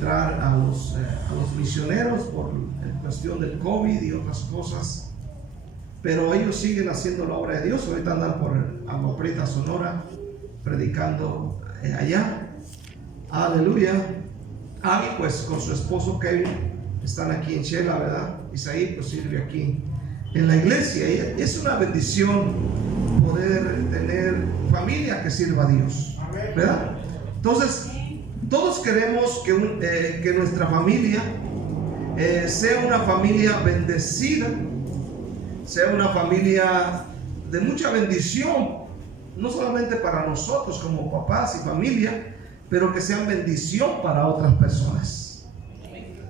entrar a los misioneros por cuestión del COVID y otras cosas, pero ellos siguen haciendo la obra de Dios. Ahorita andan por Agua Prieta, Sonora, predicando allá. Aleluya. Abby pues con su esposo Kevin están aquí en Shela, ¿verdad? Isaí pues sirve aquí en la iglesia. Y es una bendición poder tener familia que sirva a Dios, ¿verdad? Entonces todos queremos que nuestra familia sea una familia bendecida, sea una familia de mucha bendición, no solamente para nosotros como papás y familia, pero que sean bendición para otras personas.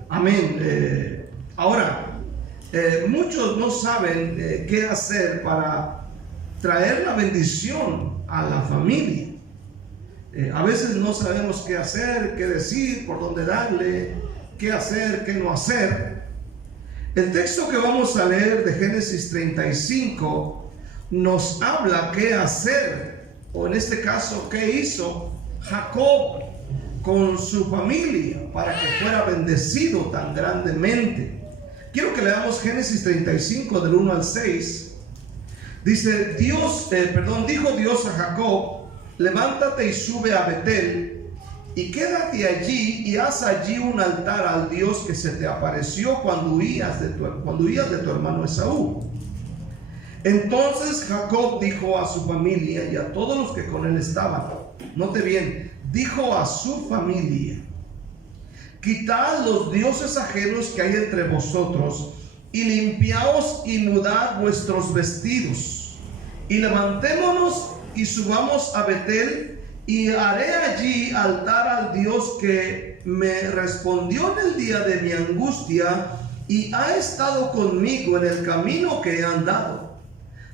Amén. Ahora, muchos no saben qué hacer para traer la bendición a la familia. A veces no sabemos qué hacer, qué decir, por dónde darle, qué hacer, qué no hacer. El texto que vamos a leer de Génesis 35 nos habla qué hacer, o en este caso, qué hizo Jacob con su familia para que fuera bendecido tan grandemente. Quiero que leamos Génesis 35 del 1 al 6. Dice dijo Dios a Jacob: levántate y sube a Betel y quédate allí y haz allí un altar al Dios que se te apareció cuando huías de tu hermano Esaú. Entonces Jacob dijo a su familia y a todos los que con él estaban, note bien, dijo a su familia: quitad los dioses ajenos que hay entre vosotros y limpiaos y mudad vuestros vestidos y levantémonos y subamos a Betel y haré allí altar al Dios que me respondió en el día de mi angustia y ha estado conmigo en el camino que he andado.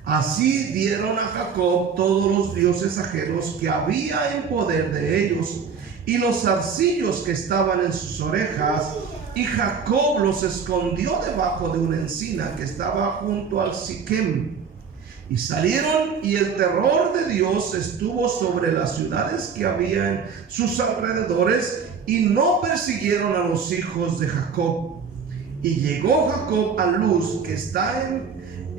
Así dieron a Jacob todos los dioses ajenos que había en poder de ellos y los zarcillos que estaban en sus orejas, y Jacob los escondió debajo de una encina que estaba junto al Siquem. Y salieron, y el terror de Dios estuvo sobre las ciudades que había en sus alrededores, y no persiguieron a los hijos de Jacob. Y llegó Jacob a Luz, que está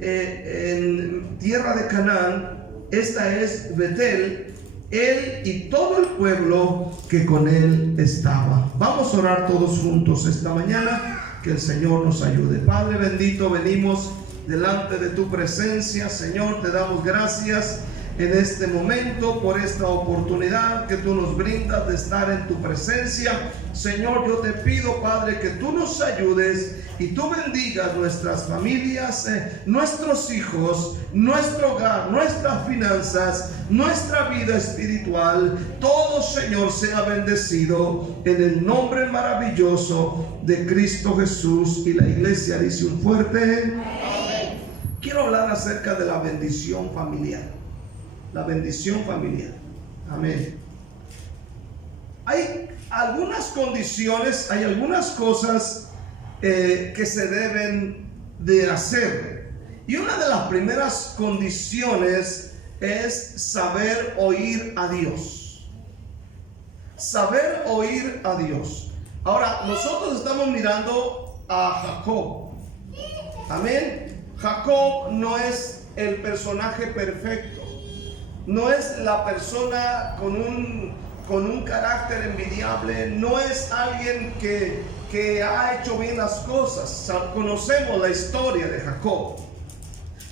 en tierra de Canaán, esta es Betel, él y todo el pueblo que con él estaba. Vamos a orar todos juntos esta mañana, que el Señor nos ayude. Padre bendito, venimos delante de tu presencia, Señor, te damos gracias en este momento por esta oportunidad que tú nos brindas de estar en tu presencia. Señor, yo te pido, Padre, que tú nos ayudes y tú bendigas nuestras familias, nuestros hijos, nuestro hogar, nuestras finanzas, nuestra vida espiritual. Todo, Señor, sea bendecido en el nombre maravilloso de Cristo Jesús. Y la iglesia dice un fuerte amén. Quiero hablar acerca de la bendición familiar. La bendición familiar. Amén. Hay algunas condiciones, hay algunas cosas que se deben de hacer. Y una de las primeras condiciones es saber oír a Dios. Saber oír a Dios. Ahora, nosotros estamos mirando a Jacob. Amén. Jacob no es el personaje perfecto. No es la persona con un carácter envidiable. No es alguien que ha hecho bien las cosas. Conocemos la historia de Jacob.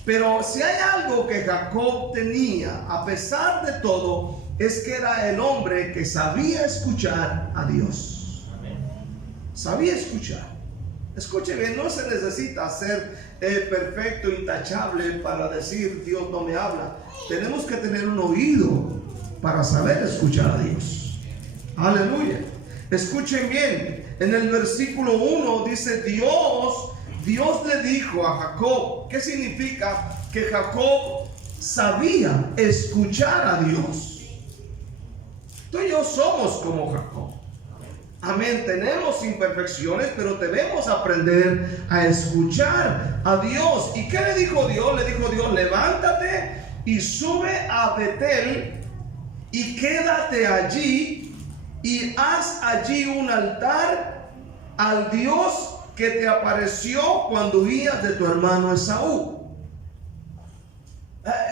Pero si hay algo que Jacob tenía, a pesar de todo, es que era el hombre que sabía escuchar a Dios. Sabía escuchar. Escuche bien, no se necesita ser perfecto, intachable para decir Dios no me habla. Tenemos que tener un oído para saber escuchar a Dios. Aleluya. Escuchen bien, en el versículo 1 dice Dios le dijo a Jacob. ¿Qué significa? Que Jacob sabía escuchar a Dios. Tú y yo somos como Jacob. Amén, tenemos imperfecciones, pero debemos aprender a escuchar a Dios. ¿Y qué le dijo Dios? Le dijo Dios: levántate y sube a Betel y quédate allí y haz allí un altar al Dios que te apareció cuando huías de tu hermano Esaú.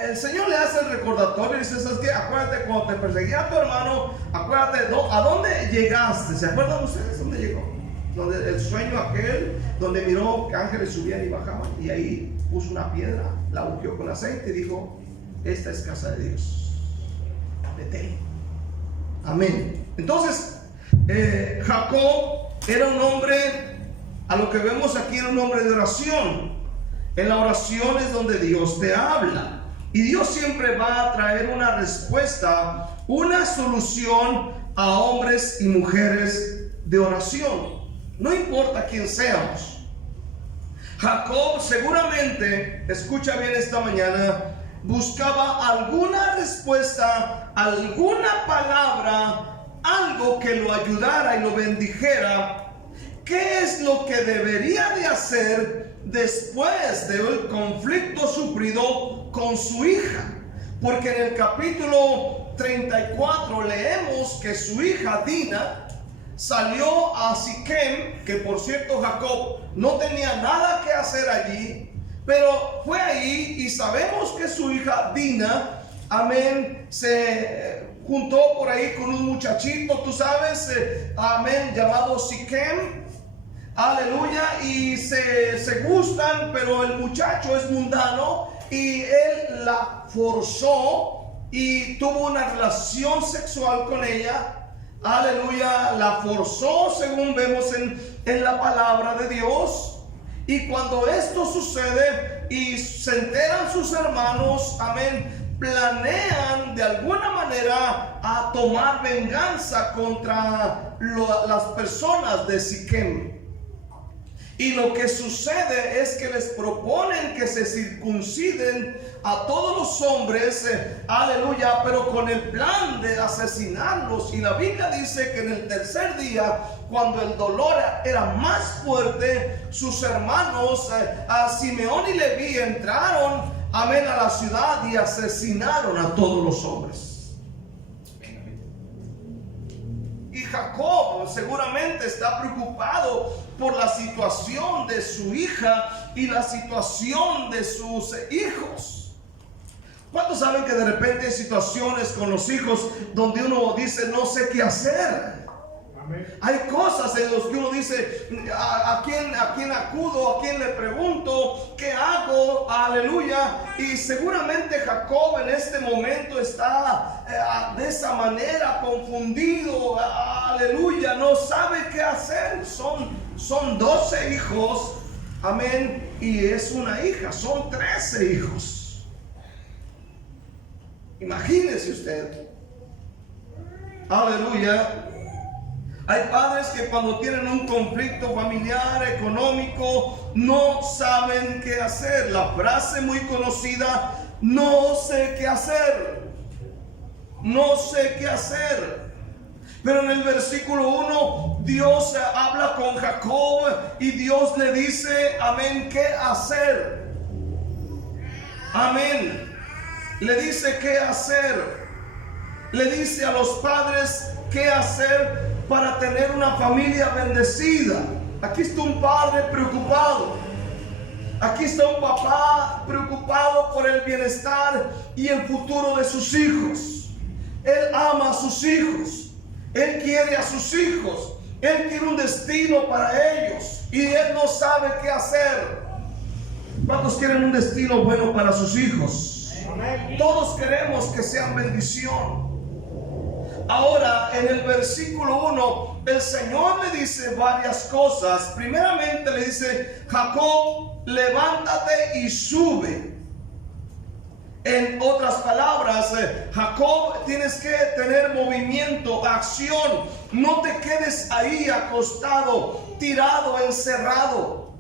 El Señor le hace el recordatorio y dice: ¿sabes qué? Acuérdate cuando te perseguía a tu hermano, acuérdate a dónde llegaste. ¿Se acuerdan ustedes dónde llegó? Donde el sueño aquel, donde miró que ángeles subían y bajaban, y ahí puso una piedra, la ungió con aceite y dijo: esta es casa de Dios, Betel. Amén. Entonces Jacob era un hombre, a lo que vemos aquí, era un hombre de oración. En la oración es donde Dios te habla, y Dios siempre va a traer una respuesta, una solución a hombres y mujeres de oración, no importa quién seamos. Jacob seguramente, escucha bien esta mañana, buscaba alguna respuesta, alguna palabra, algo que lo ayudara y lo bendijera. ¿Qué es lo que debería de hacer después del conflicto sufrido con su hija? Porque en el capítulo 34 leemos que su hija Dina salió a Siquem, que por cierto Jacob no tenía nada que hacer allí, pero fue ahí, y sabemos que su hija Dina, amén, se juntó por ahí con un muchachito, tú sabes, amén, llamado Siquem, aleluya, y se gustan, pero el muchacho es mundano y él la forzó y tuvo una relación sexual con ella. Aleluya, la forzó, según vemos en la palabra de Dios. Y cuando esto sucede y se enteran sus hermanos, amén, planean de alguna manera a tomar venganza contra las personas de Siquem. Y lo que sucede es que les proponen que se circunciden a todos los hombres, aleluya, pero con el plan de asesinarlos. Y la Biblia dice que en el tercer día, cuando el dolor era más fuerte, sus hermanos, a Simeón y Leví, entraron, amén, a la ciudad y asesinaron a todos los hombres. Y Jacob seguramente está preocupado por la situación de su hija y la situación de sus hijos. ¿Cuántos saben que de repente hay situaciones con los hijos donde uno dice: no sé qué hacer? Amén. Hay cosas en las que uno dice: ¿a quién acudo? ¿A quién le pregunto? ¿Qué hago? Aleluya. Y seguramente Jacob en este momento está de esa manera confundido. Aleluya. No sabe qué hacer. Son 12 hijos. Amén. Y es una hija. Son 13 hijos. Imagínese usted. Aleluya. Hay padres que cuando tienen un conflicto familiar, económico, no saben qué hacer. La frase muy conocida: no sé qué hacer. No sé qué hacer. Pero en el versículo 1, Dios habla con Jacob y Dios le dice, amén, qué hacer. Amén. Le dice qué hacer. Le dice a los padres qué hacer para tener una familia bendecida. Aquí está un padre preocupado. Aquí está un papá preocupado por el bienestar y el futuro de sus hijos. Él ama a sus hijos. Él quiere a sus hijos. Él tiene un destino para ellos y él no sabe qué hacer. ¿Cuántos quieren un destino bueno para sus hijos? Todos queremos que sean bendición. Ahora, en el versículo 1, el Señor le dice varias cosas. Primeramente le dice: Jacob, levántate y sube. En otras palabras, Jacob, tienes que tener movimiento, acción. No te quedes ahí acostado, tirado, encerrado.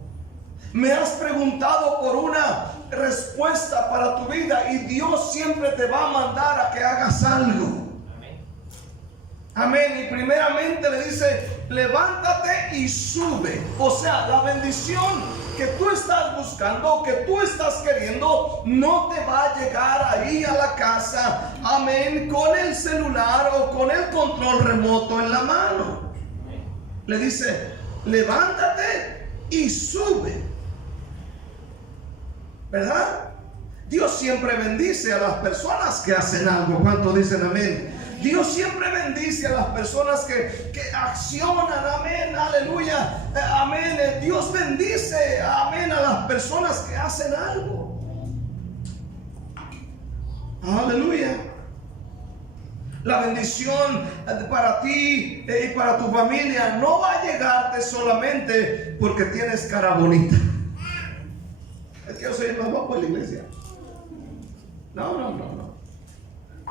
Me has preguntado por una respuesta para tu vida y Dios siempre te va a mandar a que hagas algo. Amén. Y primeramente le dice, levántate y sube. O sea, la bendición que tú estás buscando, que tú estás queriendo, no te va a llegar ahí a la casa, amén, con el celular o con el control remoto en la mano. Le dice, levántate y sube. ¿Verdad? Dios siempre bendice a las personas que hacen algo. ¿Cuántos dicen amén? Dios siempre bendice a las personas que accionan, amén, aleluya, amén. Dios bendice, amén, a las personas que hacen algo. Aleluya. La bendición para ti y para tu familia no va a llegarte solamente porque tienes cara bonita. Es que yo soy el más guapo de la iglesia. No.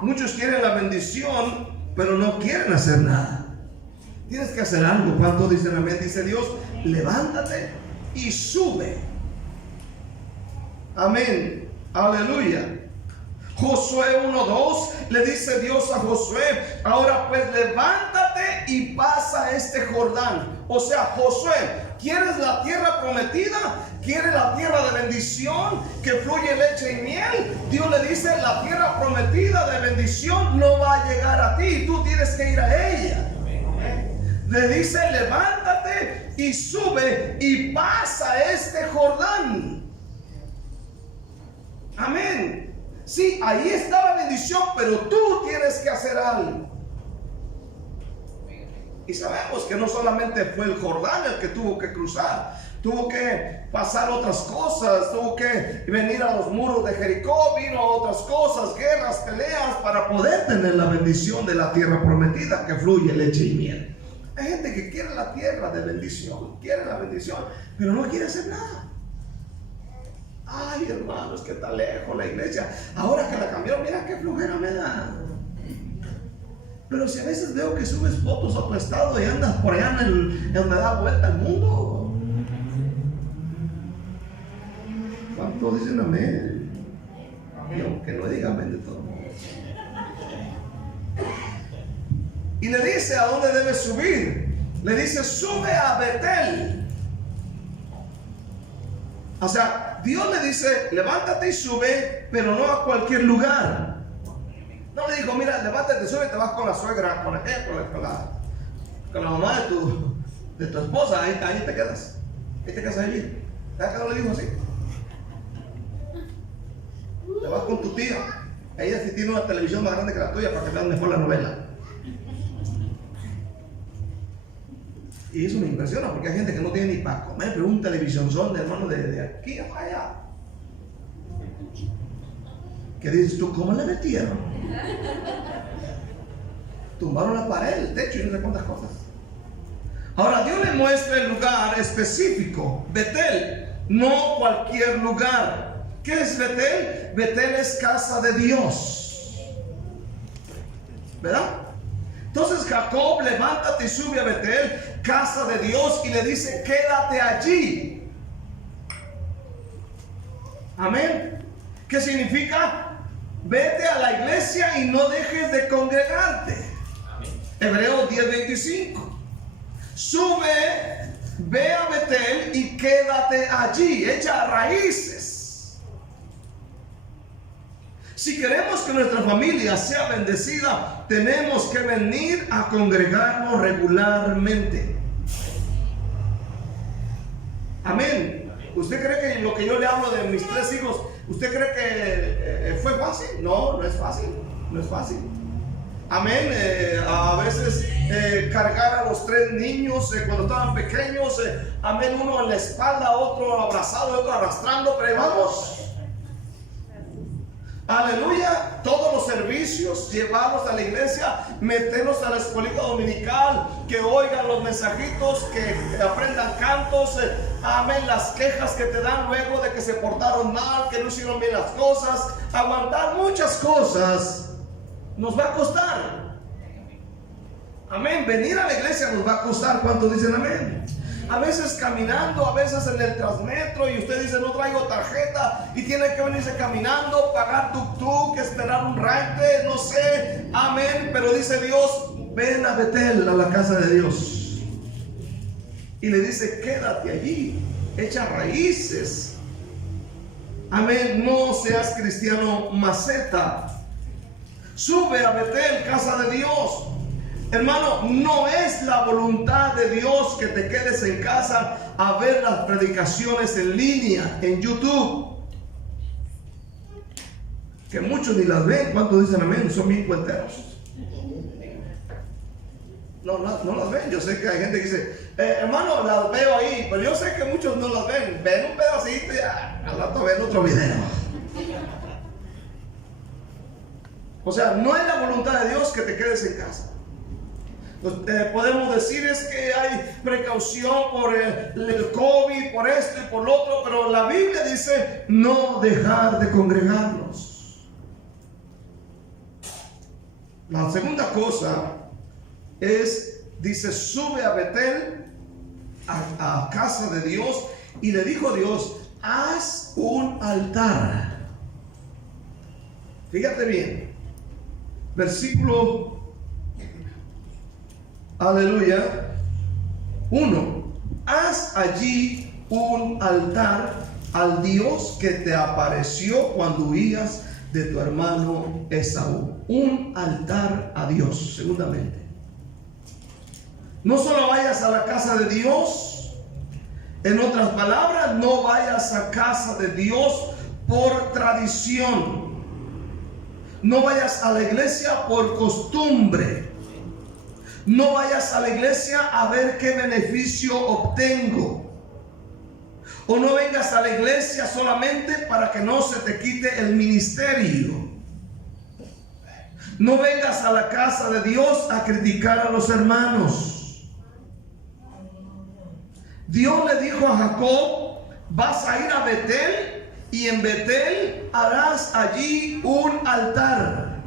Muchos quieren la bendición, pero no quieren hacer nada. Tienes que hacer algo. ¿Cuánto dicen amén? Dice Dios, levántate y sube. Amén. Aleluya. Josué 1:2 le dice Dios a Josué, ahora pues levántate y pasa este Jordán. O sea, Josué, ¿quieres la tierra prometida? ¿Quieres la tierra de bendición que fluye leche y miel? Dios le dice, la tierra prometida de bendición no va a llegar a ti, tú tienes que ir a ella. Le dice, levántate y sube y pasa este Jordán. Amén. Sí, ahí está la bendición, pero tú tienes que hacer algo. Y sabemos que no solamente fue el Jordán el que tuvo que cruzar, tuvo que pasar otras cosas, tuvo que venir a los muros de Jericó, vino a otras cosas, guerras, peleas, para poder tener la bendición de la tierra prometida que fluye leche y miel. Hay gente que quiere la tierra de bendición, quiere la bendición, pero no quiere hacer nada. Ay, hermanos, que está lejos la iglesia. Ahora que la cambiaron, mira qué flojera me da. Pero si a veces veo que subes fotos a tu estado y andas por allá en donde da vuelta al mundo. ¿Cuántos dicen amén? Y aunque no digan amén de todo. Y le dice a dónde debe subir. Le dice, sube a Betel. O sea, Dios le dice, levántate y sube, pero no a cualquier lugar. No le dijo, mira, levántate y sube, te vas con la suegra, con la mamá de tu esposa, ahí te quedas. Ahí te quedas a vivir. ¿Sabes qué no le dijo así? Te vas con tu tía. Ella sí tiene una televisión más grande que la tuya para que vean mejor la novela. Y eso me impresiona porque hay gente que no tiene ni para comer, pero un televisonzón, hermano, de aquí a allá. ¿Qué dices tú? ¿Cómo le metieron? Tumbaron la pared, el techo y no sé cuántas cosas. Ahora Dios le muestra el lugar específico, Betel, no cualquier lugar. ¿Qué es Betel? Betel es casa de Dios, ¿verdad? Entonces Jacob, levántate y sube a Betel, casa de Dios, y le dice, quédate allí. Amén. ¿Qué significa? Vete a la iglesia y no dejes de congregarte. Amén. Hebreos 10:25. Sube, ve a Betel y quédate allí, echa raíces. Si queremos que nuestra familia sea bendecida, tenemos que venir a congregarnos regularmente. Amén. ¿Usted cree que lo que yo le hablo de mis 3 hijos, usted cree que fue fácil? No, no es fácil. No es fácil. Amén. A veces cargar a los 3 niños cuando estaban pequeños, amén, uno en la espalda, otro abrazado, otro arrastrando, pero vamos. Aleluya, todos los servicios, llevarlos a la iglesia, meterlos a la escuelita dominical, que oigan los mensajitos, que aprendan cantos, amén, las quejas que te dan luego de que se portaron mal, que no hicieron bien las cosas, aguantar muchas cosas, nos va a costar. Amén, venir a la iglesia nos va a costar. ¿Cuántos dicen amén? A veces caminando, a veces en el Transmetro, y usted dice no traigo tarjeta y tiene que venirse caminando, pagar tuk-tuk, esperar un raite, no sé, amén, pero dice Dios, ven a Betel, a la casa de Dios. Y le dice, quédate allí, echa raíces. Amén, no seas cristiano maceta. Sube a Betel, casa de Dios. Hermano, no es la voluntad de Dios que te quedes en casa a ver las predicaciones en línea, en YouTube, que muchos ni las ven. ¿Cuántos dicen amén? Son bien cuenteros. No las ven. Yo sé que hay gente que dice, hermano, las veo ahí, pero yo sé que muchos no las ven. Ven un pedacito y al rato ven otro video. O sea, no es la voluntad de Dios que te quedes en casa. Podemos decir es que hay precaución por el COVID, por esto y por lo otro, pero la Biblia dice no dejar de congregarnos. La segunda cosa es, dice, sube a Betel, a casa de Dios, y le dijo Dios, haz un altar. Fíjate bien, versículo aleluya 1. Haz allí un altar al Dios que te apareció cuando huías de tu hermano Esaú. Un altar a Dios. Segundamente, no solo vayas a la casa de Dios. En otras palabras, no vayas a casa de Dios por tradición. No vayas a la iglesia por costumbre. No vayas a la iglesia a ver qué beneficio obtengo. O no vengas a la iglesia solamente para que no se te quite el ministerio. No vengas a la casa de Dios a criticar a los hermanos. Dios le dijo a Jacob, vas a ir a Betel y en Betel harás allí un altar.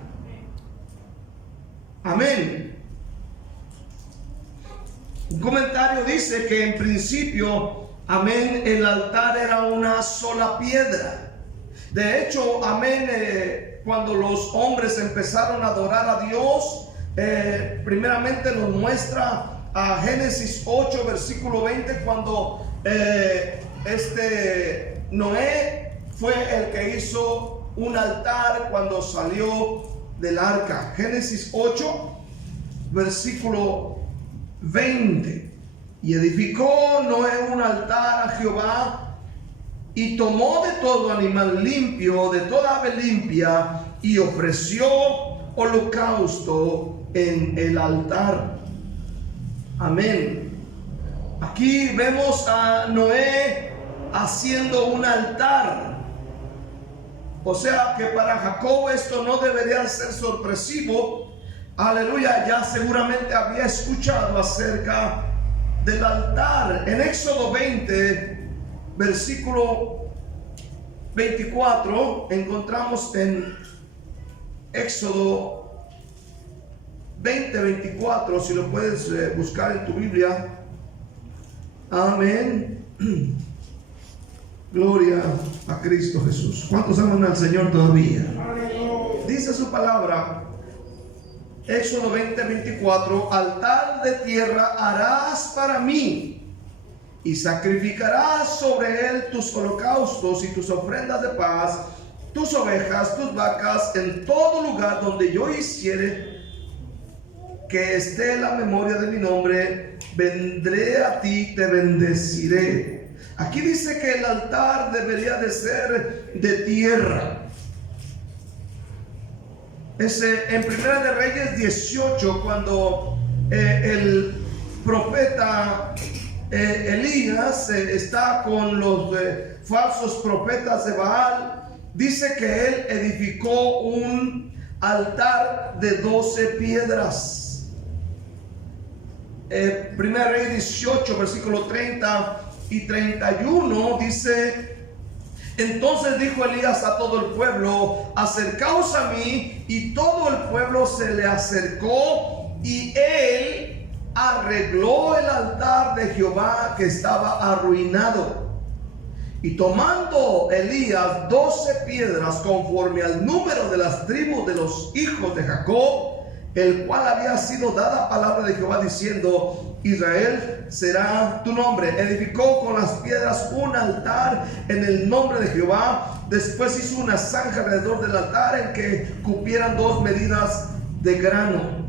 Amén. Un comentario dice que en principio, amén, el altar era una sola piedra. De hecho, amén, cuando los hombres empezaron a adorar a Dios, primeramente nos muestra a Génesis 8, versículo 20, cuando Noé fue el que hizo un altar cuando salió del arca. Génesis 8, versículo 20. Y edificó Noé un altar a Jehová y tomó de todo animal limpio, de toda ave limpia, y ofreció holocausto en el altar. Amén. Aquí vemos a Noé haciendo un altar. O sea que para Jacob esto no debería ser sorpresivo. Aleluya, ya seguramente había escuchado acerca del altar. En Éxodo 20, versículo 24, encontramos en Éxodo 20, 24, si lo puedes buscar en tu Biblia. Amén. Gloria a Cristo Jesús. ¿Cuántos aman al Señor todavía? Dice su palabra, Éxodo 20, 24, altar de tierra harás para mí, y sacrificarás sobre él tus holocaustos y tus ofrendas de paz, tus ovejas, tus vacas, en todo lugar donde yo hiciere que esté la memoria de mi nombre, vendré a ti, te bendeciré. Aquí dice que el altar debería de ser de tierra. En Primera de Reyes 18, cuando el profeta Elías está con los falsos profetas de Baal, dice que él edificó un altar de 12 piedras. Primera de Reyes 18, versículo 30 y 31 dice: entonces dijo Elías a todo el pueblo: acercaos a mí. Y todo el pueblo se le acercó, y él arregló el altar de Jehová que estaba arruinado. Y tomando Elías 12 piedras conforme al número de las tribus de los hijos de Jacob, el cual había sido dada palabra de Jehová diciendo: Israel será tu nombre. Edificó con las piedras un altar en el nombre de Jehová. Después hizo una zanja alrededor del altar en que cupieran 2 medidas de grano.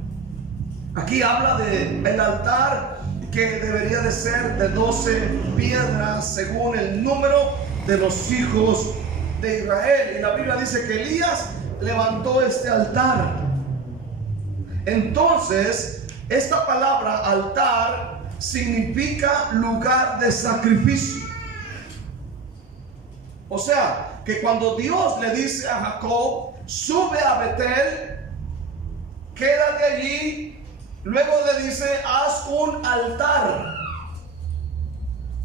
Aquí habla de el altar que debería de ser de 12 piedras según el número de los hijos de Israel. Y la Biblia dice que Elías levantó este altar. Entonces, esta palabra altar significa lugar de sacrificio. O sea, que cuando Dios le dice a Jacob: sube a Betel, quédate allí, luego le dice: haz un altar.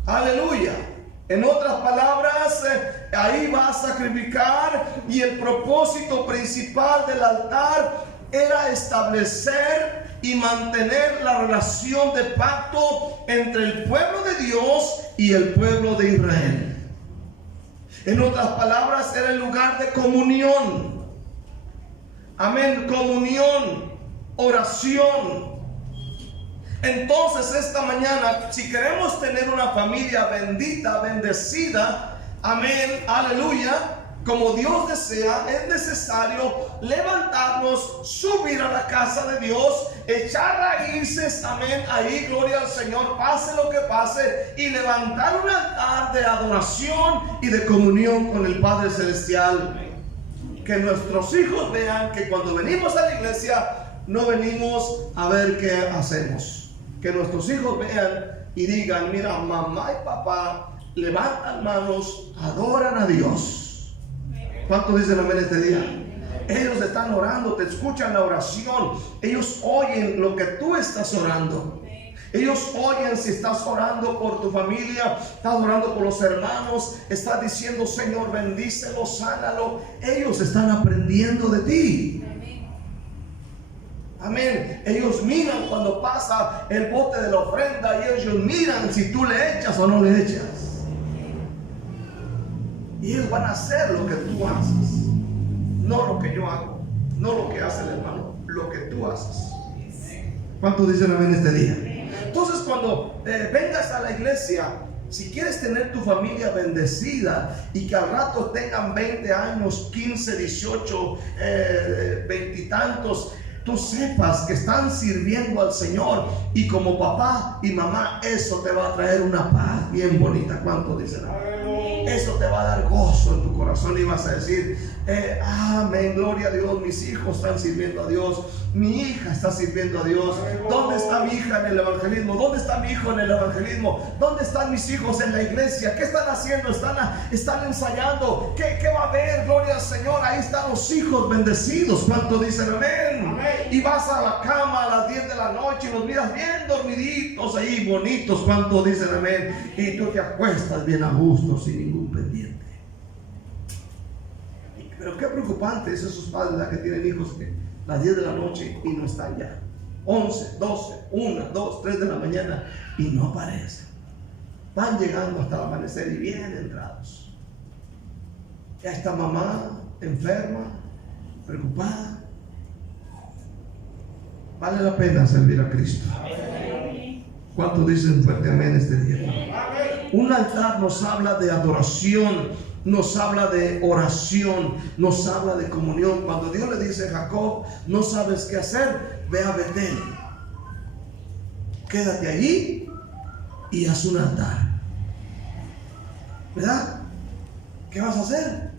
Aleluya. En otras palabras, ahí va a sacrificar, y el propósito principal del altar era establecer y mantener la relación de pacto entre el pueblo de Dios y el pueblo de Israel. En otras palabras, era el lugar de comunión. Amén, comunión, oración. Entonces, esta mañana, si queremos tener una familia bendita, bendecida, amén, aleluya, como Dios desea, es necesario levantarnos, subir a la casa de Dios, echar raíces, amén, ahí, gloria al Señor, pase lo que pase, y levantar un altar de adoración y de comunión con el Padre Celestial. Que nuestros hijos vean que cuando venimos a la iglesia no venimos a ver qué hacemos. Que nuestros hijos vean y digan: mira, mamá y papá levantan manos, adoran a Dios. ¿Cuántos dicen amén este día? Ellos están orando, te escuchan la oración, ellos oyen lo que tú estás orando. Ellos oyen si estás orando por tu familia, estás orando por los hermanos, estás diciendo: Señor, bendícelo, sánalo. Ellos están aprendiendo de ti. Amén. Ellos miran cuando pasa el bote de la ofrenda, y ellos miran si tú le echas o no le echas. Y ellos van a hacer lo que tú haces, no lo que yo hago, no lo que hace el hermano, lo que tú haces. ¿Cuántos dicen amén este día? Entonces, cuando vengas a la iglesia, si quieres tener tu familia bendecida y que al rato tengan 20 años, 15, 18, 20 y tantos, tú sepas que están sirviendo al Señor, y como papá y mamá, eso te va a traer una paz bien bonita. ¿Cuántos dicen amén? Eso te va a dar gozo en tu corazón, y vas a decir: amén, gloria a Dios, mis hijos están sirviendo a Dios, mi hija está sirviendo a Dios. ¿Dónde está mi hija en el evangelismo? ¿Dónde está mi hijo en el evangelismo? ¿Dónde están mis hijos en la iglesia? ¿Qué están haciendo? Están ensayando. ¿Qué va a haber? Gloria al Señor. Ahí están los hijos bendecidos. ¿Cuántos dicen amén? Amén. Y vas a la cama a las 10 de la noche y los miras bien dormiditos ahí, bonitos. ¿Cuántos dicen amén? Y tú te acuestas bien a gusto, sin ningún pendiente. Pero qué preocupante es esos padres que tienen hijos que a las 10 de la noche y no están ya. 11, 12, 1, 2, 3 de la mañana y no aparecen. Van llegando hasta el amanecer y bien entrados. Ya está mamá enferma, preocupada. Vale la pena servir a Cristo. ¿Cuántos dicen fuerte amén este día? Un altar nos habla de adoración, nos habla de oración, nos habla de comunión. Cuando Dios le dice a Jacob: no sabes qué hacer, ve a Betel, quédate allí y haz un altar. ¿Verdad? ¿Qué vas a hacer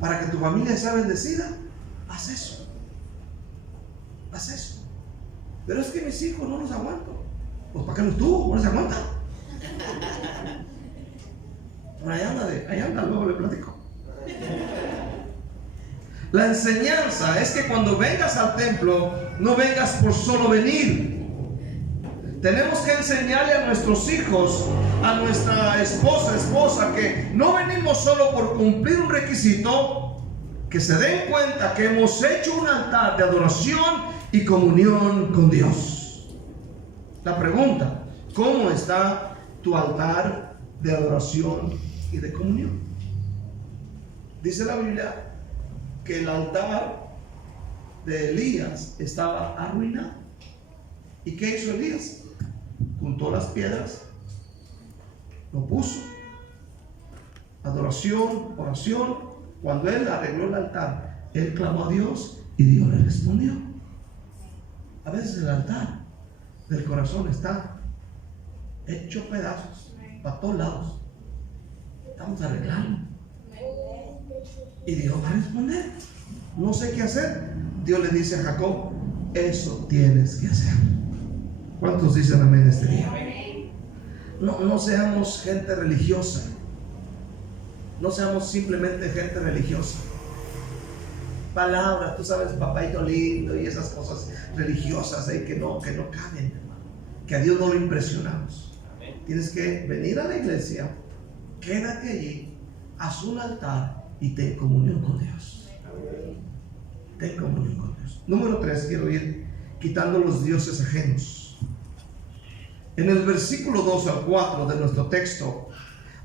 para que tu familia sea bendecida? Haz eso. Haz eso. Pero es que mis hijos no los aguanto. Pues ¿para qué los tuvo? No se aguantan. Pero ahí anda, luego le platico. La enseñanza es que cuando vengas al templo, no vengas por solo venir. Tenemos que enseñarle a nuestros hijos, a nuestra esposa, que no venimos solo por cumplir un requisito, que se den cuenta que hemos hecho un altar de adoración y comunión con Dios. La pregunta: ¿cómo está tu altar de adoración y de comunión? Dice la Biblia que el altar de Elías estaba arruinado. ¿Y qué hizo Elías? Juntó las piedras, lo puso, adoración, oración. Cuando él arregló el altar, él clamó a Dios y Dios le respondió. A veces el altar del corazón está hecho pedazos para todos lados. Estamos arreglando y Dios va a responder. No sé qué hacer. Dios le dice a Jacob: eso tienes que hacer. ¿Cuántos dicen amén este día? No seamos gente religiosa. No seamos simplemente gente religiosa. Palabras, tú sabes, papaito lindo y esas cosas religiosas ahí que no caben, hermano. Que a Dios no lo impresionamos. Tienes que venir a la iglesia, quédate allí, haz un altar y ten comunión con Dios. Ten comunión con Dios. Número 3, quiero ir quitando los dioses ajenos. En el versículo 2 al 4 de nuestro texto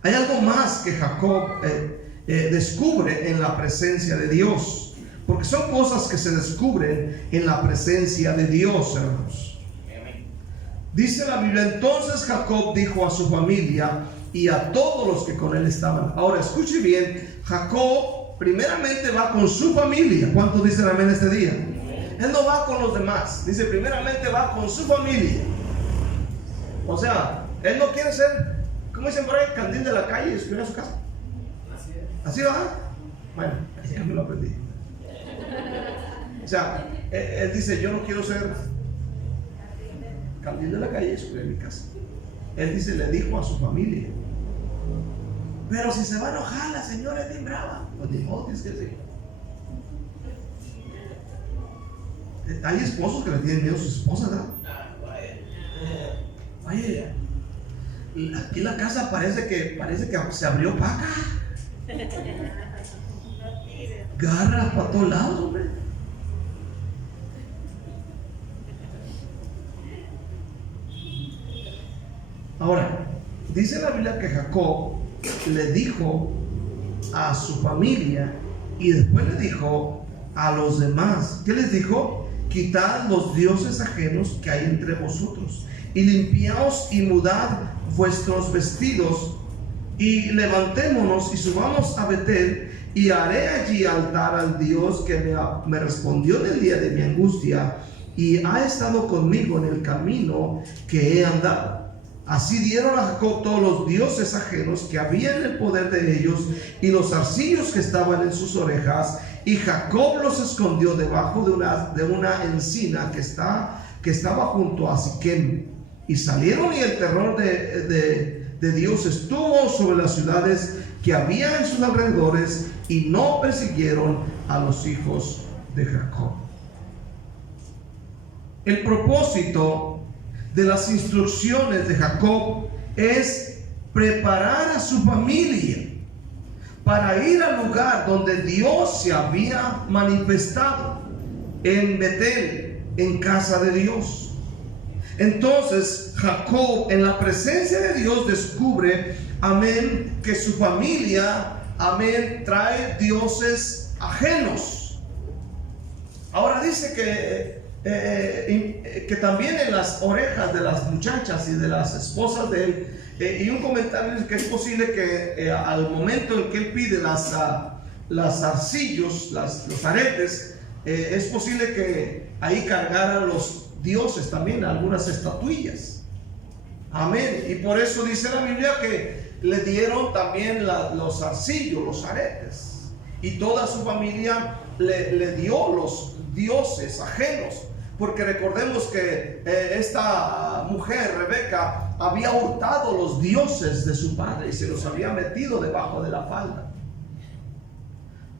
hay algo más que Jacob descubre en la presencia de Dios, porque son cosas que se descubren en la presencia de Dios, hermanos. Dice la Biblia: entonces Jacob dijo a su familia y a todos los que con él estaban. Ahora escuche bien, Jacob primeramente va con su familia. ¿Cuántos dicen amén este día? Él no va con los demás. Dice, primeramente va con su familia. O sea, él no quiere ser, ¿cómo dicen por ahí? Candil de la calle y escribir a su casa. ¿Así va? Bueno, ya me lo aprendí. O sea, él dice, yo no quiero ser candil de la calle y escribir en mi casa. Él dice, le dijo a su familia. Pero si se va a enojar, la señora es bien brava. Pues dijo, es que sí. Hay esposos que le tienen miedo a sus esposas, ¿verdad? Oye, aquí la casa parece que se abrió para acá. Garras para todos lados, hombre. Ahora, dice la Biblia que Jacob le dijo a su familia y después le dijo a los demás. ¿Qué les dijo? Quitad los dioses ajenos que hay entre vosotros y limpiaos y mudad vuestros vestidos y levantémonos y subamos a Betel y haré allí altar al Dios que me respondió en el día de mi angustia y ha estado conmigo en el camino que he andado. Así dieron a Jacob todos los dioses ajenos que había en el poder de ellos y los zarcillos que estaban en sus orejas, y Jacob los escondió debajo de una encina que estaba junto a Siquem. Y salieron, y el terror de Dios estuvo sobre las ciudades que había en sus alrededores, y no persiguieron a los hijos de Jacob. El propósito de las instrucciones de Jacob es preparar a su familia para ir al lugar donde Dios se había manifestado, en Betel, en casa de Dios. Entonces Jacob, en la presencia de Dios, descubre, amén, que su familia, amén, trae dioses ajenos. Ahora dice que también en las orejas de las muchachas y de las esposas de él, y un comentario dice que es posible que al momento en que él pide las zarcillos, los aretes, es posible que ahí cargaran los dioses también, algunas estatuillas. Amén. Y por eso dice la Biblia que le dieron también los zarcillos, los aretes, y toda su familia le dio los dioses ajenos. Porque recordemos que esta mujer, Rebeca, había hurtado los dioses de su padre y se los había metido debajo de la falda.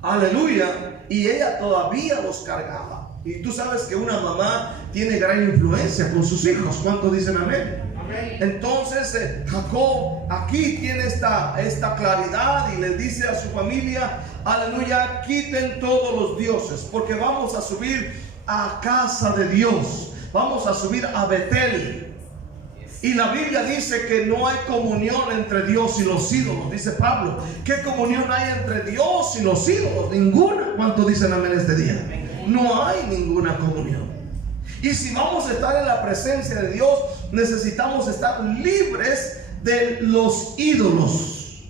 Aleluya. Y ella todavía los cargaba. Y tú sabes que una mamá tiene gran influencia con sus hijos. ¿Cuántos dicen amén? Amén. Entonces Jacob aquí tiene esta claridad y le dice a su familia, aleluya, quiten todos los dioses, porque vamos a subir a casa de Dios, vamos a subir a Betel. Y la Biblia dice que no hay comunión entre Dios y los ídolos. Dice Pablo, ¿qué comunión hay entre Dios y los ídolos? Ninguna. ¿Cuántos dicen amén este día? no hay ninguna comunión. Y si vamos a estar en la presencia de Dios, necesitamos estar libres de los ídolos.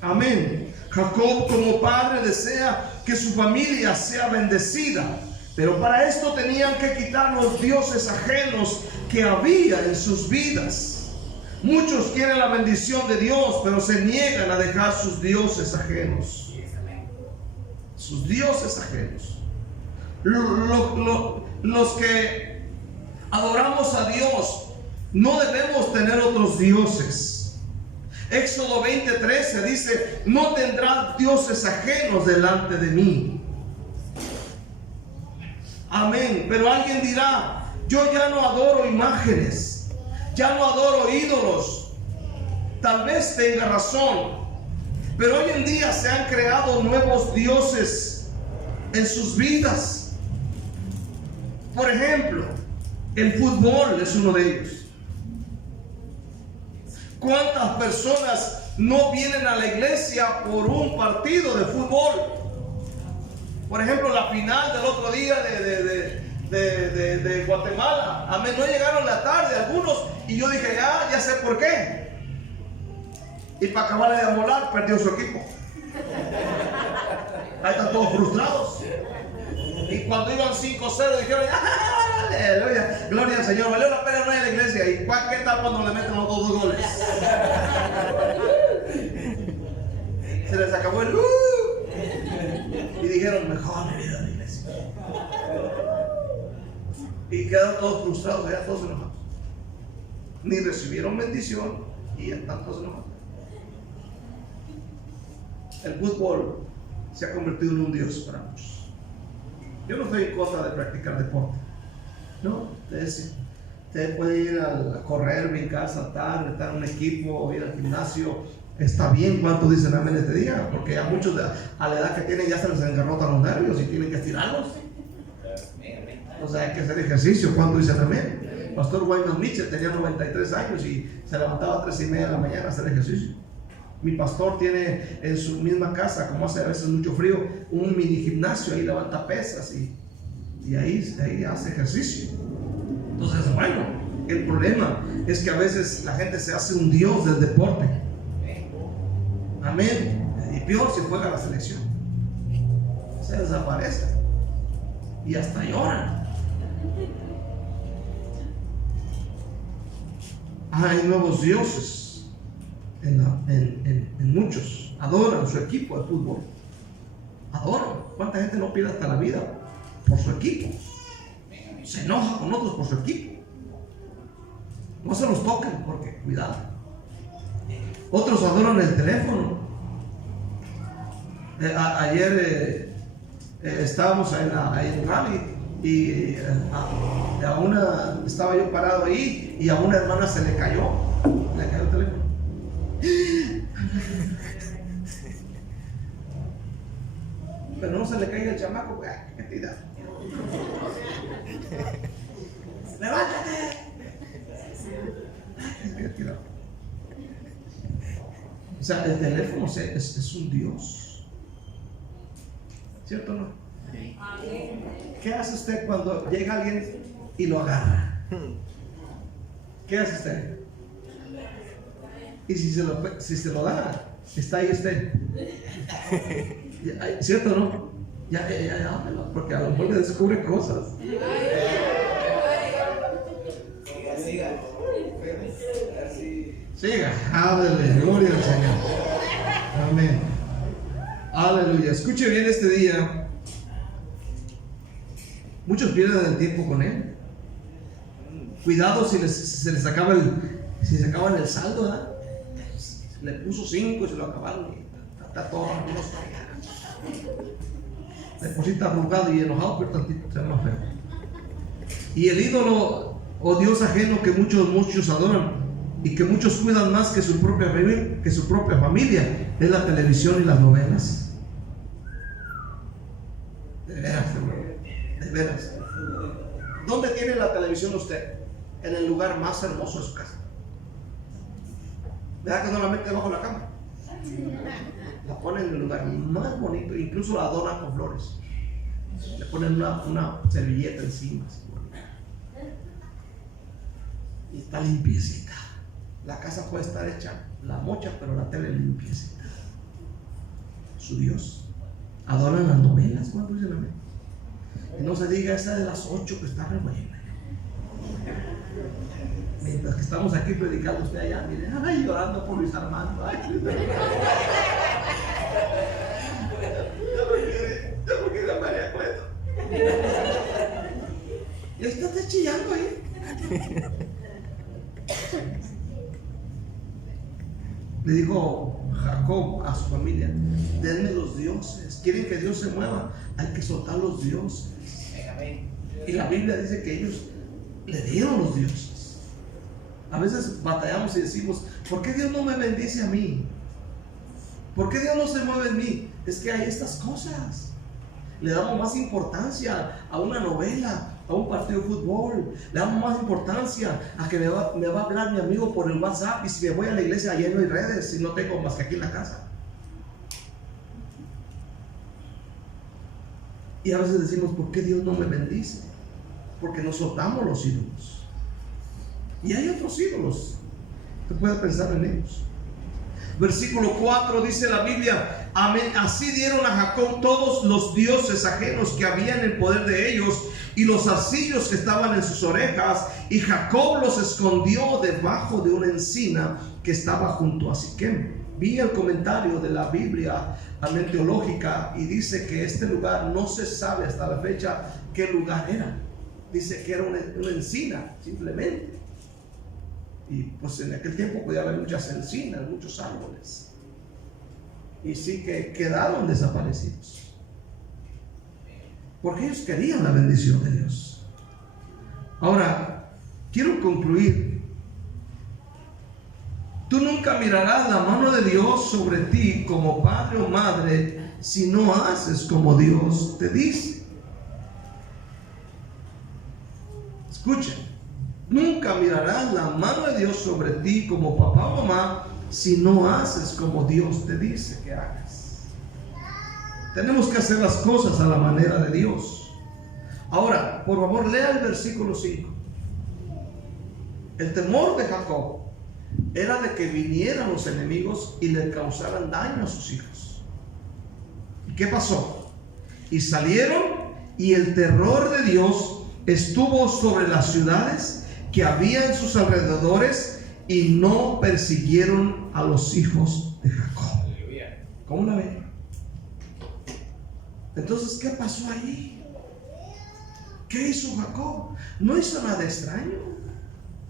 Amén. Jacob, como padre, desea que su familia sea bendecida, pero para esto tenían que quitar los dioses ajenos que había en sus vidas. Muchos quieren la bendición de Dios, pero se niegan a dejar sus dioses ajenos. Sus dioses ajenos. Los que adoramos a Dios no debemos tener otros dioses. Éxodo 20:13 dice: no tendrás dioses ajenos delante de mí. Amén. Pero alguien dirá: yo ya no adoro imágenes, ya no adoro ídolos. Tal vez tenga razón, pero hoy en día se han creado nuevos dioses en sus vidas. Por ejemplo, el fútbol es uno de ellos. ¿Cuántas personas no vienen a la iglesia por un partido de fútbol? Por ejemplo, la final del otro día de Guatemala. Amén. No llegaron la tarde algunos, y yo dije: ya sé por qué. Y para acabar de amolar, perdió su equipo. Ahí están todos frustrados. Y cuando iban 5-0 dijeron: aleluya, gloria al Señor, valió la pena no ir a la iglesia. ¿Y qué tal cuando le meten los 2 goles? Se les acabó el y dijeron: mejor me voy a la iglesia. Y quedaron todos frustrados, ya todos enojados. Ni recibieron bendición y ya están todos enojados. El fútbol se ha convertido en un dios para muchos. Yo no estoy en contra de practicar deporte. No, usted puede ir a correr, brincar, saltar, estar en un equipo, ir al gimnasio. Está bien. ¿Cuántos dicen amén este día? Porque a muchos a la edad que tienen ya se les engarrotan los nervios y tienen que estirarlos. O sea, hay que hacer ejercicio. ¿Cuántos dicen amén? Pastor Wyman Mitchell tenía 93 años y se levantaba a 3:30 de la mañana a hacer ejercicio. Mi pastor tiene en su misma casa, como hace a veces mucho frío, un mini gimnasio. Ahí levanta pesas y ahí hace ejercicio. Entonces, bueno, el problema es que a veces la gente se hace un dios del deporte. Amén. Y peor si juega la selección, se desaparece y hasta lloran. Hay nuevos dioses. En muchos adoran su equipo de fútbol. Adoran. ¿Cuánta gente no pierde hasta la vida por su equipo? Se enoja con otros por su equipo. No se los toquen, porque cuidado. Otros adoran el teléfono. Ayer estábamos ahí en Rally y estaba yo parado ahí y a una hermana se le cayó el teléfono. Pero no se le caiga el chamaco, qué tira. ¡Levántate! O sea, el teléfono es un dios. ¿Cierto o no? ¿Qué hace usted cuando llega alguien y lo agarra? ¿Qué hace usted? Y si se lo da, está ahí usted. ¿Cierto o no? Ya, porque a lo mejor le descubre cosas. Siga, aleluya, gloria al Señor. Amén. Aleluya. Escuche bien este día. Muchos pierden el tiempo con él. Cuidado si se les acaba si se acaban el saldo, ¿verdad? Le puso 5 y se lo acabaron y está todo arrugoso. Después está arrugado y enojado, pero tantito se enoja. Y el ídolo o dios ajeno que muchos adoran y que muchos cuidan más que su propia familia es la televisión y las novelas. De veras, hermano, de veras. ¿Dónde tiene la televisión usted? En el lugar más hermoso de su casa. ¿Verdad que no la mete debajo de la cama? La pone en el lugar más bonito, incluso la adornan con flores. Le ponen una servilleta encima. Y está limpiecita. La casa puede estar hecha la mocha, pero la tele limpiecita. Su Dios. Adoran las novelas. ¿Cuánto dicen amén? Y no se diga esa de las 8 que está re buena. Mientras que estamos aquí predicando, usted allá, mire, ay, llorando por Luis Armando. Ay, ya no quiere a María Cueto. Y está chillando ahí. Le dijo Jacob a su familia: denme los dioses. Quieren que Dios se mueva, hay que soltar los dioses. Y la Biblia dice que ellos le dieron los dioses. A veces batallamos y decimos: ¿por qué Dios no me bendice a mí? ¿Por qué Dios no se mueve en mí? Es que hay estas cosas. Le damos más importancia a una novela, a un partido de fútbol. Le damos más importancia a que me va a hablar mi amigo por el WhatsApp. Y si me voy a la iglesia, allá no hay redes, y no tengo más que aquí en la casa. Y a veces decimos: ¿por qué Dios no me bendice? Porque nos soltamos los ídolos. Y hay otros ídolos. Usted puede pensar en ellos. Versículo 4 dice la Biblia: amén. Así dieron a Jacob todos los dioses ajenos que había en el poder de ellos, y los arcillos que estaban en sus orejas, y Jacob los escondió debajo de una encina que estaba junto a Siquem. Vi el comentario de la Biblia, amén, teológica, y dice que este lugar no se sabe hasta la fecha qué lugar era. Dice que era una encina, simplemente. Y pues en aquel tiempo podía haber muchas encinas, muchos árboles. Y sí que quedaron desaparecidos. Porque ellos querían la bendición de Dios. Ahora, quiero concluir. Tú nunca mirarás la mano de Dios sobre ti como padre o madre si no haces como Dios te dice. Escuchen. Nunca mirarás la mano de Dios sobre ti como papá o mamá si no haces como Dios te dice que hagas. Tenemos que hacer las cosas a la manera de Dios. Ahora, por favor, lea el versículo 5. El temor de Jacob era de que vinieran los enemigos y le causaran daño a sus hijos. ¿Y qué pasó? Y salieron, y el terror de Dios estuvo sobre las ciudades que había en sus alrededores, y no persiguieron a los hijos de Jacob. ¿Cómo la ven? Entonces, ¿qué pasó ahí? ¿Qué hizo Jacob? No hizo nada extraño.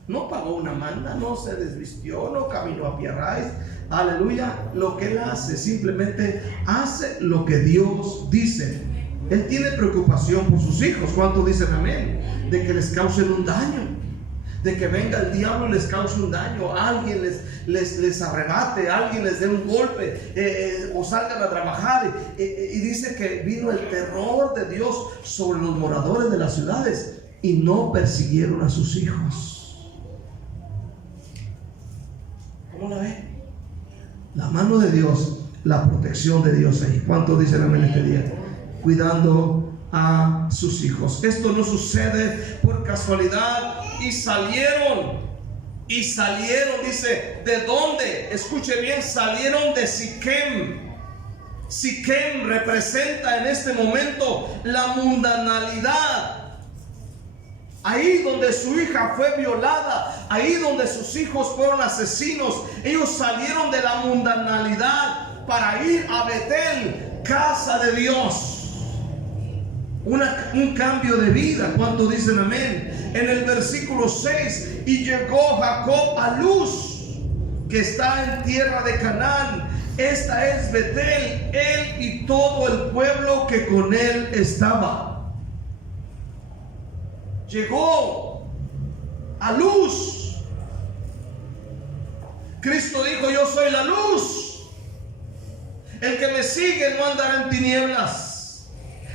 No pagó una manda, no se desvistió, no caminó a pie raíz. Aleluya. Lo que él hace, simplemente hace lo que Dios dice. Él tiene preocupación por sus hijos. ¿Cuántos dicen amén? De que les causen un daño, de que venga el diablo y les cause un daño, alguien les arrebate, alguien les dé un golpe, o salgan a trabajar. Y dice que vino el terror de Dios sobre los moradores de las ciudades, y no persiguieron a sus hijos. ¿Cómo la ven? La mano de Dios, la protección de Dios ahí. ¿Cuántos dicen amén este día? Cuidando a sus hijos. Esto no sucede por casualidad. Y salieron, dice, ¿de dónde? Escuche bien, salieron de Siquem. Siquem representa en este momento la mundanalidad. Ahí donde su hija fue violada, ahí donde sus hijos fueron asesinos, ellos salieron de la mundanalidad para ir a Betel, casa de Dios. Un cambio de vida. ¿Cuántos dicen amén? En el versículo 6: y llegó Jacob a Luz, que está en tierra de Canaán. Esta es Betel, él y todo el pueblo que con él estaba. Llegó a Luz. Cristo dijo: yo soy la luz. El que me sigue no andará en tinieblas.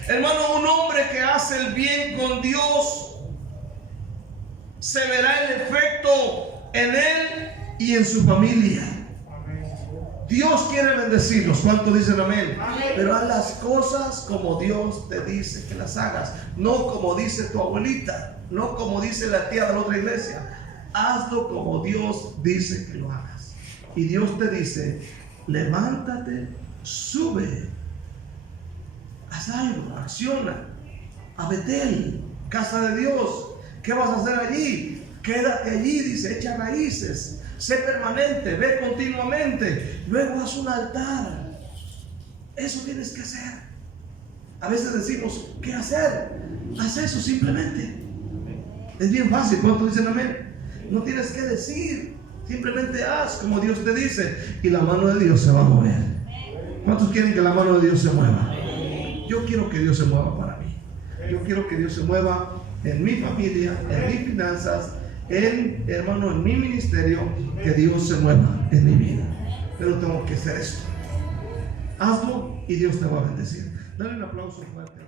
Hermano, un hombre que hace el bien con Dios, se verá el efecto en él y en su familia. Dios quiere bendecirnos. ¿Cuántos dicen amén? Amén. Pero haz las cosas como Dios te dice que las hagas, no como dice tu abuelita, no como dice la tía de la otra iglesia. Hazlo como Dios dice que lo hagas. Y Dios te dice: levántate, sube, haz algo, acciona a Betel, casa de Dios. ¿Qué vas a hacer allí? Quédate allí, dice, echa raíces, sé permanente, ve continuamente, luego haz un altar. Eso tienes que hacer. A veces decimos, ¿qué hacer? Haz eso simplemente. Es bien fácil. ¿Cuántos dicen amén? No tienes que decir, simplemente haz como Dios te dice y la mano de Dios se va a mover. ¿Cuántos quieren que la mano de Dios se mueva? Yo quiero que Dios se mueva para mí. Yo quiero que Dios se mueva en mi familia, en mis finanzas, hermano, en mi ministerio, que Dios se mueva en mi vida. Pero tengo que hacer esto. Hazlo y Dios te va a bendecir. Dale un aplauso fuerte.